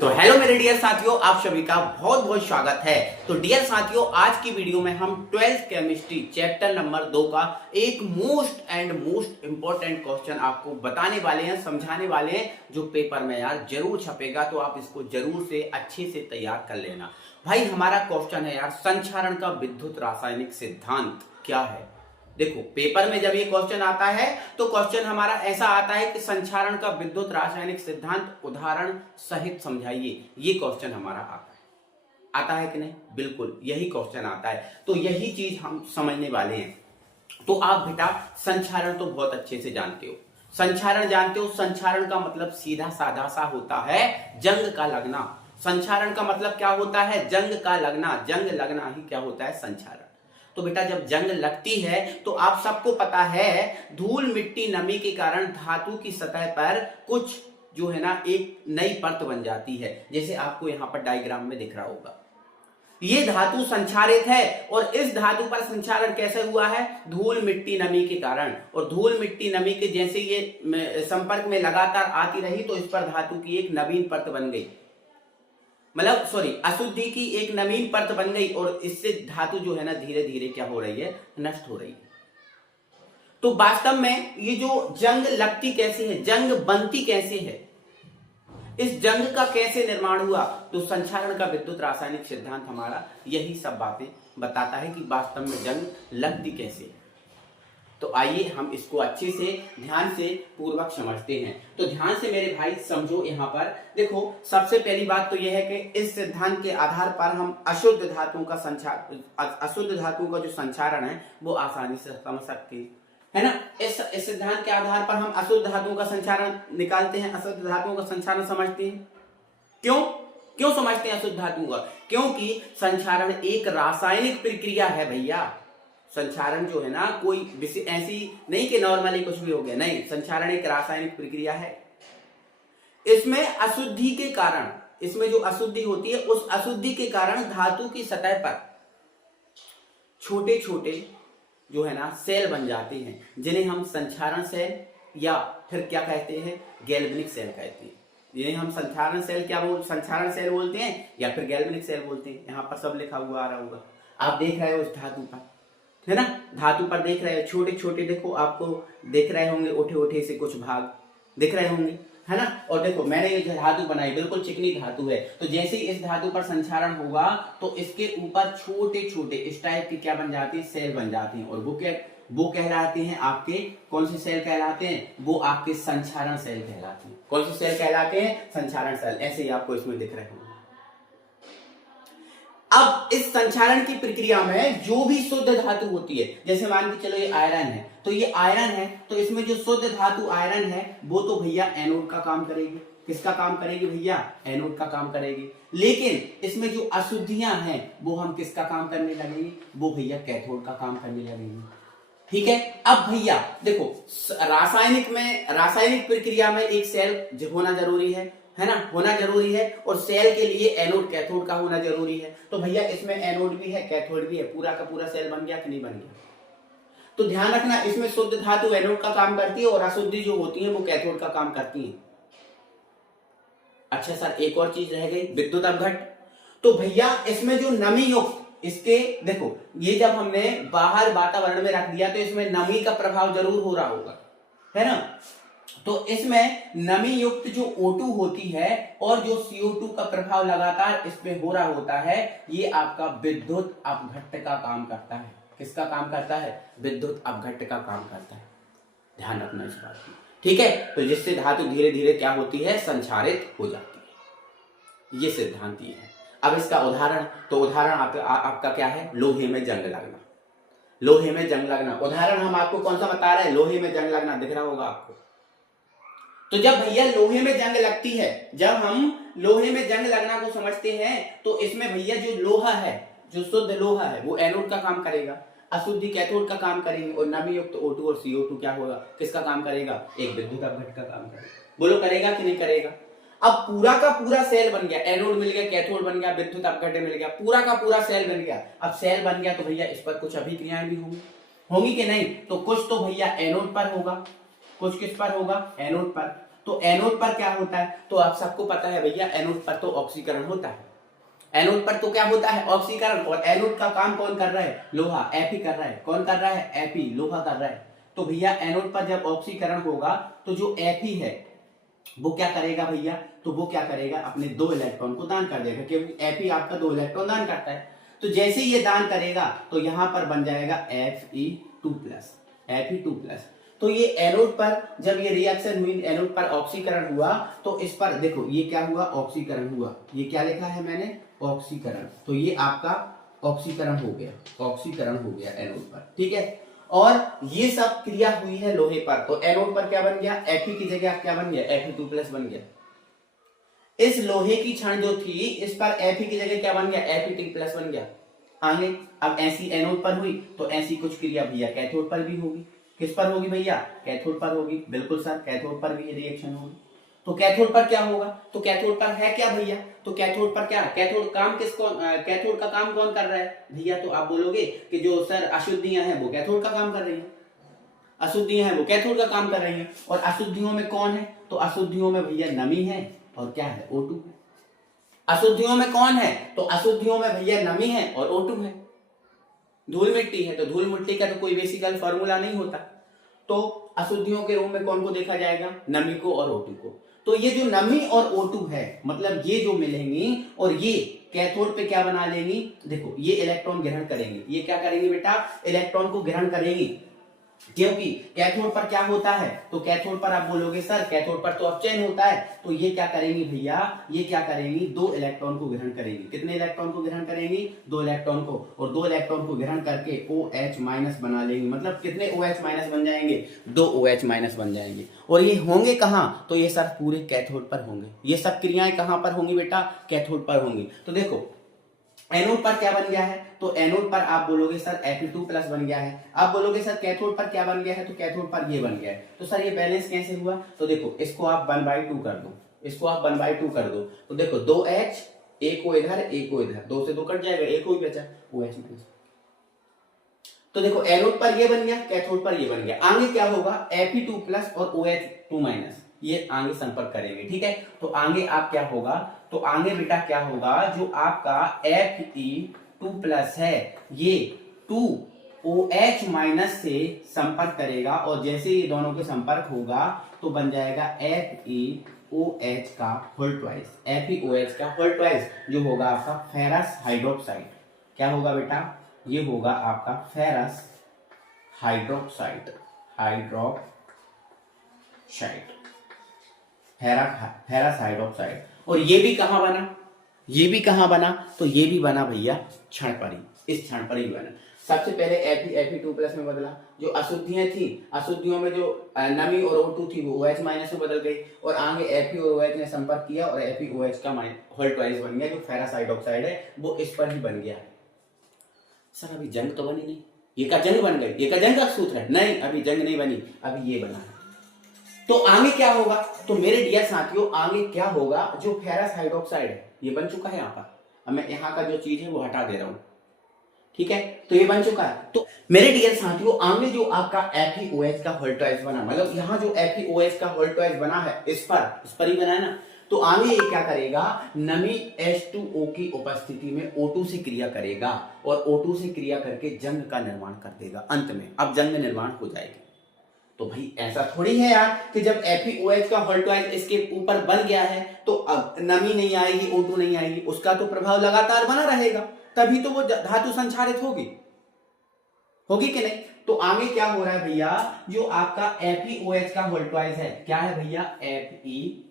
तो हेलो मेरे डियर साथियों, आप सभी का बहुत बहुत स्वागत है। तो डियर साथियों, आज की वीडियो में हम 12th केमिस्ट्री चैप्टर नंबर 2 का एक मोस्ट इंपॉर्टेंट क्वेश्चन आपको बताने वाले हैं, समझाने वाले हैं, जो पेपर में यार जरूर छपेगा। तो आप इसको जरूर से अच्छे से तैयार कर लेना। भाई हमारा क्वेश्चन है यार, संक्षारण का विद्युत रासायनिक सिद्धांत क्या है। देखो, पेपर में जब ये क्वेश्चन आता है तो क्वेश्चन हमारा ऐसा आता है कि संक्षारण का विद्युत रासायनिक सिद्धांत उदाहरण सहित समझाइए। ये क्वेश्चन हमारा आता है कि नहीं? बिल्कुल यही क्वेश्चन आता है। तो यही चीज हम समझने वाले हैं। तो आप बेटा संक्षारण तो बहुत अच्छे से जानते हो, संक्षारण जानते हो। संक्षारण का मतलब सीधा साधा सा होता है जंग का लगना। संक्षारण का मतलब क्या होता है? जंग का लगना। जंग लगना ही क्या होता है? संक्षारण। तो बेटा जब जंग लगती है तो आप सबको पता है धूल मिट्टी नमी के कारण धातु की सतह पर कुछ जो है ना एक नई परत बन जाती है। जैसे आपको यहां पर डायग्राम में दिख रहा होगा, ये धातु संक्षारित है। और इस धातु पर संक्षारण कैसे हुआ है? धूल मिट्टी नमी के कारण। और धूल मिट्टी नमी के जैसे ये संपर्क में लगातार आती रही तो इस पर धातु की एक नवीन परत बन गई, मतलब सॉरी अशुद्धि की एक नवीन परत बन गई। और इससे धातु जो है ना धीरे धीरे क्या हो रही है? नष्ट हो रही है। तो वास्तव में ये जो जंग लगती कैसे है, जंग बनती कैसे है, इस जंग का कैसे निर्माण हुआ, तो संक्षारण का विद्युत रासायनिक सिद्धांत हमारा यही सब बातें बताता है कि वास्तव में जंग लगती कैसे है। तो आइए हम इसको अच्छे से ध्यान से पूर्वक समझते हैं। तो ध्यान से मेरे भाई समझो। यहाँ पर देखो, सबसे पहली बात तो यह है कि इस सिद्धांत के आधार पर हम अशुद्ध धातुओं का जो संचारण है वो आसानी से समझ सकते हैं, है ना। इस सिद्धांत के आधार पर हम अशुद्ध धातुओं का संचारण निकालते हैं, अशुद्ध धातुओं का संचारण समझते हैं। क्यों समझते हैं अशुद्ध धातुओं का? क्योंकि संचारण एक रासायनिक प्रक्रिया है भैया। संचारण जो है ना कोई ऐसी नहीं कि नॉर्मली कुछ भी हो गया, नहीं। संचारण एक रासायनिक प्रक्रिया है। इसमें अशुद्धि के कारण, इसमें जो अशुद्धि होती है उस अशुद्धि के कारण धातु की सतह पर छोटे छोटे जो है ना सेल बन जाते हैं, जिन्हें हम संचारण सेल या फिर क्या कहते हैं? गैल्वेनिक सेल कहते हैं। जिन्हें हम संचारण सेल बोलते हैं या फिर गैल्वेनिक सेल बोलते हैं। यहाँ पर सब लिखा हुआ आ रहा होगा, आप देख रहे हो उस धातु पर, है ना। धातु पर देख रहे हो छोटे छोटे, देखो आपको देख रहे होंगे उठे उठे से कुछ भाग दिख रहे होंगे, है ना। और देखो मैंने ये धातु बनाई, बिल्कुल चिकनी धातु है। तो जैसे ही इस धातु पर संचारण होगा तो इसके ऊपर छोटे छोटे इस टाइप के क्या बन जाते हैं? सेल बन जाते हैं। और वो कहलाते हैं आपके, कौन से सेल कहलाते हैं? वो आपके संचारण सेल कहलाते हैं। कौन से सेल कहलाते हैं? संचारण सेल। ऐसे ही आपको इसमें दिख रहे होंगे। अब इस संचारण की प्रक्रिया में जो भी शुद्ध धातु होती है, जैसे मान के चलो ये आयरन है, तो ये आयरन है, तो इसमें जो शुद्ध धातु आयरन है वो तो भैया एनोड का काम करेगी। किसका काम करेगी भैया? एनोड का काम करेगी। लेकिन इसमें जो अशुद्धियां हैं वो हम किसका काम करने लगेंगे? वो भैया कैथोड का काम करने लगेंगे। ठीक है। अब भैया देखो, रासायनिक प्रक्रिया में एक सेल होना जरूरी है ना, होना जरूरी है। और सेल के लिए एनोड कैथोड का होना जरूरी है। तो भैया इसमें एनोड भी है, कैथोड भी है। पूरा का पूरा सेल बन गया कि नहीं बन गया? तो ध्यान रखना, इसमें शुद्ध धातु एनोड का काम करती है और अशुद्धि जो होती है वो कैथोड का काम करती है। अच्छा सर, एक और चीज रह गई, विद्युत अपघट्ट। तो भैया इसमें जो नमी युक्त, इसके देखो ये जब हमने बाहर वातावरण में रख दिया तो इसमें नमी का प्रभाव जरूर हो रहा होगा, है ना। तो इसमें नमी युक्त जो O2 होती है और जो CO2 का प्रभाव लगातार इसमें हो रहा होता है, ये आपका विद्युत अपघट्ट का काम करता है। किसका काम करता है? विद्युत अपघट्ट का काम करता है। ध्यान रखना इस बात की, ठीक है। तो जिससे धातु धीरे धीरे क्या होती है? संक्षारित हो जाती है। ये सिद्धांत ये है। अब इसका उदाहरण, तो उदाहरण आपका क्या है? लोहे में जंग लगना। लोहे में जंग लगना उदाहरण हम आपको कौन सा बता रहे हैं? लोहे में जंग लगना दिख रहा होगा आपको। तो जब भैया लोहे में जंग लगती है, जब हम लोहे में जंग लगना को समझते हैं तो इसमें भैया जो लोहा है, जो शुद्ध लोहा है वो एनोड का काम करेगा, अशुद्धि कैथोड का काम करेंगे। और नमी युक्त O2 और CO2 क्या होगा? किसका काम करेगा? एक विद्युत अपघट्ट का काम करेगा। बोलो करेगा कि नहीं करेगा? अब पूरा का पूरा सेल बन गया, एनोड मिल गया, कैथोड बन गया, विद्युत अपघट्ट मिल गया, पूरा का पूरा सेल बन गया। अब सेल बन गया तो भैया इस पर कुछ अभिक्रियाएं भी होंगी कि नहीं? तो कुछ तो भैया एनोड पर होगा, कुछ किस पर होगा? एनोड पर। तो एनोड पर क्या होता है, तो आप सबको पता है भैया एनोड पर तो ऑक्सीकरण होता है। एनोड पर तो क्या होता है, ऑक्सीकरण। और एनोड का काम कौन कर रहा है, लोहा, एफी कर रहा है। कौन कर रहा है, एफी, लोहा कर रहा है। तो भैया एनोड पर जब ऑक्सीकरण होगा तो जो एफी है वो क्या करेगा भैया, तो वो क्या करेगा, अपने 2 इलेक्ट्रॉन को दान कर देगा, क्योंकि एफी आपका 2 इलेक्ट्रॉन दान करता है। तो जैसे ही ये दान करेगा तो यहां पर बन जाएगा Fe2+, Fe2+। तो ये एनोड पर जब ये रिएक्शन हुई, एनोड पर ऑक्सीकरण हुआ, तो इस पर देखो ये क्या हुआ, ऑक्सीकरण हुआ। ये क्या लिखा है मैंने, ऑक्सीकरण। तो ये आपका ऑक्सीकरण हो गया, ऑक्सीकरण हो गया एनोड पर, ठीक है। और ये सब क्रिया हुई है लोहे पर, तो एनोड पर क्या बन गया, Fe की जगह क्या बन गया, Fe2+ बन गया। इस लोहे की क्षण जो थी, इस पर Fe की जगह क्या बन गया, Fe3+ बन गया। आगे अब ऐसी एनोड पर हुई तो ऐसी कुछ क्रिया भैया कैथोड पर भी होगी। किस पर होगी भैया, कैथोड पर होगी। बिल्कुल सर, कैथोड पर भी ये रिएक्शन होगी। तो कैथोड पर क्या होगा, तो कैथोड पर है क्या भैया, तो कैथोड पर क्या, कैथोड काम किसको, कैथोड का काम कौन कर रहा है भैया, तो आप बोलोगे कि जो सर अशुद्धियां हैं वो कैथोड का काम कर रही है, अशुद्धियां हैं वो कैथोड का काम कर रही हैं। और अशुद्धियों में कौन है, तो अशुद्धियों में भैया नमी है और क्या है, O2 है। अशुद्धियों में कौन है, तो अशुद्धियों में भैया नमी है और O2 है। धूल मिट्टी है तो धूल मिट्टी का तो कोई बेसिकल फॉर्मूला नहीं होता। तो अशुद्धियों के रूप में कौन को देखा जाएगा, नमी को और O2 को। तो ये जो नमी और O2 है, मतलब ये जो मिलेंगी और ये कैथोड पे क्या बना लेंगी, देखो ये इलेक्ट्रॉन ग्रहण करेंगे। ये क्या करेंगे बेटा, इलेक्ट्रॉन को ग्रहण करेंगी। क्योंकि कैथोड पर क्या होता है, तो कैथोड पर आप बोलोगे सर कैथोड पर तो अपचयन होता है, तो ये क्या करेंगी भैया, ये क्या करेंगी, 2 इलेक्ट्रॉन को ग्रहण करेंगी। कितने इलेक्ट्रॉन को ग्रहण करेंगी, 2 इलेक्ट्रॉन को। और 2 इलेक्ट्रॉन को ग्रहण करके OH- बना लेंगे। मतलब कितने OH- बन जाएंगे, 2 OH- बन जाएंगे। और ये होंगे कहां, तो ये सर पूरे कैथोड पर होंगे। ये सब क्रियाएं कहां पर होंगी बेटा, कैथोड पर होंगी। तो देखो एनोड पर क्या बन गया है, तो एनोड पर आप बोलोगे सर Fe2+ बन गया है। आप बोलोगे सर कैथोड पर क्या बन गया है, तो कैथोड पर ये बन गया है। तो सर ये बैलेंस कैसे हुआ, तो देखो इसको आप 1/2 कर दो, इसको आप 1/2 कर दो। तो देखो 2H, एक को इधर एक को इधर, 2 से 2 कट जाएगा, एक को ही बचा OH-। तो देखो एनोड पर ये बन गया, कैथोड पर ये बन गया। आगे क्या होगा, Fe2+ और OH2- ये आगे संपर्क करेंगे, ठीक है। तो आगे आप क्या होगा, तो आगे बेटा क्या होगा, जो आपका Fe2+ है ये 2OH- से संपर्क करेगा। और जैसे ये दोनों के संपर्क होगा तो बन जाएगा FeOH का होल ट्वाइस, FeOH का होल ट्वाइस, जो होगा आपका फेरस हाइड्रोक्साइड। क्या होगा बेटा, ये होगा आपका फेरस हाइड्रोक्साइड, फेरस हाइड्रोक्साइड। और ये भी कहां बना, ये भी कहां बना, तो ये भी बना भैया क्षण पर ही, इस क्षण पर ही बना। सबसे पहले Fe2+ में बदला। जो अशुद्धियां थी, अशुद्धियों में जो नमी और O2 थी वो OH- में बदल गई। और आगे Fe और OH ने संपर्क किया और FeOH का होल ट्वाइस बन गया, जो फेरस हाइड्रोक्साइड है वो इस पर ही बन गया। सर अभी जंग तो बनी नहीं, ये का जंग बन गई, ये का जंग का सूत्र है, नहीं अभी जंग नहीं बनी, अभी ये बना है। तो आगे क्या होगा, तो मेरे डियर साथियों आगे क्या होगा, जो फेरस हाइड्रोक्साइड है ये बन चुका है यहाँ पर। अब मैं यहाँ का जो चीज है वो हटा दे रहा हूं, ठीक है। तो ये बन चुका है। तो मेरे डियर साथियों आगे जो आपका FeOH का होल ट्वाइस बना, मतलब यहाँ जो FeOH का होल ट्वाइस बना है इस पर ही बना है ना। तो आगे ये क्या करेगा, नमी H2O की उपस्थिति में O2 से क्रिया करेगा और O2 से क्रिया करके जंग का निर्माण कर देगा। अंत में अब जंग निर्माण हो जाएगी। तो भाई ऐसा थोड़ी है यार कि जब FeOH का होल ट्वाइस इसके ऊपर बन गया है तो अब नमी नहीं आएगी, O2 नहीं आएगी, उसका तो प्रभाव लगातार बना रहेगा, तभी तो वो धातु संचारित होगी, होगी कि नहीं। तो आगे क्या हो रहा है भैया, जो आपका FeOH का होल ट्वाइस है, क्या है भैया, FeOH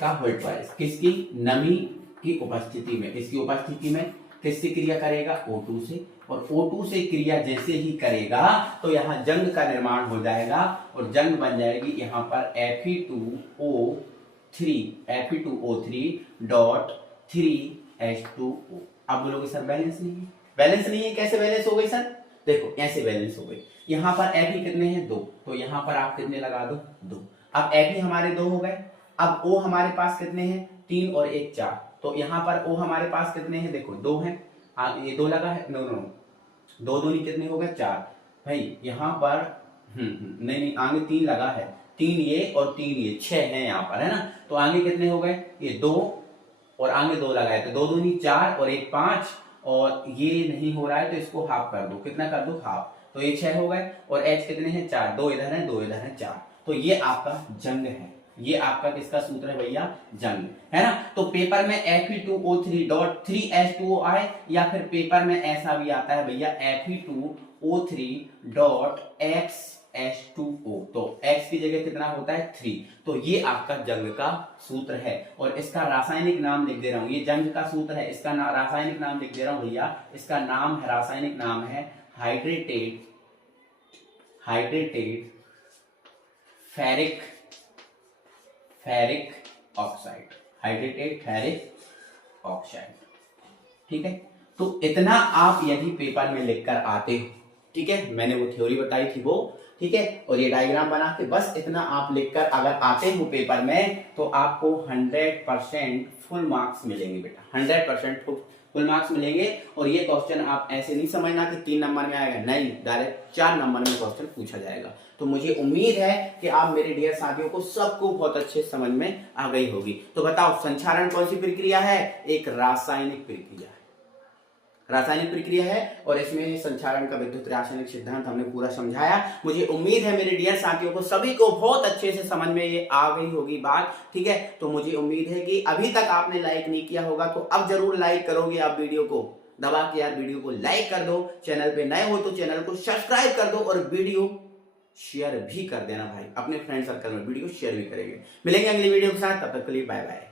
का होल ट्वाइस किसकी, नमी की उपस्थिति में, इसकी उपस्थिति में किससे क्रिया करेगा, O2 से। और O2 से क्रिया जैसे ही करेगा तो यहां जंग का निर्माण हो जाएगा और जंग बन जाएगी यहां पर Fe2O3.3H2O। अब बोलोगे सर बैलेंस नहीं है, बैलेंस नहीं है, कैसे बैलेंस हो गई सर, देखो ऐसे बैलेंस हो गई। यहां पर Fe कितने हैं, 2, तो यहां पर आप कितने लगा दो, 2। अब Fe हमारे 2 हो गए। अब O हमारे पास कितने हैं, 3 और 1 4, तो यहां पर O हमारे पास कितने हैं, देखो 2 हैं। ये 2 लगा है, नो नो, 2 दूनी कितने हो गए, 4। भाई यहां पर नहीं नहीं, आगे 3 लगा है, 3 ये और 3 ये, 6 है यहाँ पर, है ना। तो आगे कितने हो गए, ये 2 और आगे 2 लगाए, तो 2 दूनी 4 और 1 5, और ये नहीं हो रहा है तो इसको हाफ कर दो, कितना कर दो, हाफ, तो ये 6 हो गए। और एच कितने हैं, 4, 2 इधर है 2 इधर है 4, तो ये आपका जंग है। ये आपका किसका सूत्र है भैया, जंग, है ना। तो पेपर में Fe2O3.3H2O आए, या फिर पेपर में ऐसा भी आता है भैया Fe2O3.XH2O, तो X की जगह कितना होता है 3, तो ये आपका जंग का सूत्र है। और इसका रासायनिक नाम लिख दे रहा हूं, ये जंग का सूत्र है, इसका रासायनिक नाम लिख दे रहा हूं भैया, इसका नाम है, रासायनिक नाम है hydrated ferric oxide, hydrated ferric oxide. ठीक है, तो इतना आप यदि पेपर में लिखकर आते हो, ठीक है, मैंने वो थ्योरी बताई थी वो, ठीक है, और ये डायग्राम बना के बस इतना आप लिखकर अगर आते हो पेपर में, तो आपको 100% फुल मार्क्स मिलेंगे बेटा, 100% फुल मार्क्स मिलेंगे। और ये क्वेश्चन आप ऐसे नहीं समझना कि 3 नंबर में आएगा, नहीं, डायरेक्ट 4 नंबर में क्वेश्चन पूछा जाएगा। तो मुझे उम्मीद है कि आप मेरे डियर साथियों को सबको बहुत अच्छे समझ में आ गई होगी। तो बताओ, संक्षारण कौन सी प्रक्रिया है, एक रासायनिक प्रक्रिया है, रासायनिक प्रक्रिया है, और इसमें संक्षारण का विद्युत रासायनिक सिद्धांत हमने पूरा समझाया। मुझे उम्मीद है मेरे डियर साथियों को सभी को बहुत अच्छे से समझ में ये आ गई होगी बात, ठीक है। तो मुझे उम्मीद है कि अभी तक आपने लाइक नहीं किया होगा तो अब जरूर लाइक करोगे, आप वीडियो को दबा के यार वीडियो को लाइक कर दो, चैनल पे नए हो तो चैनल को सब्सक्राइब कर दो, और वीडियो शेयर भी कर देना भाई, अपने फ्रेंड सर्कल में वीडियो शेयर भी करेंगे। मिलेंगे अगली वीडियो के साथ, तब तक के लिए बाय बाय।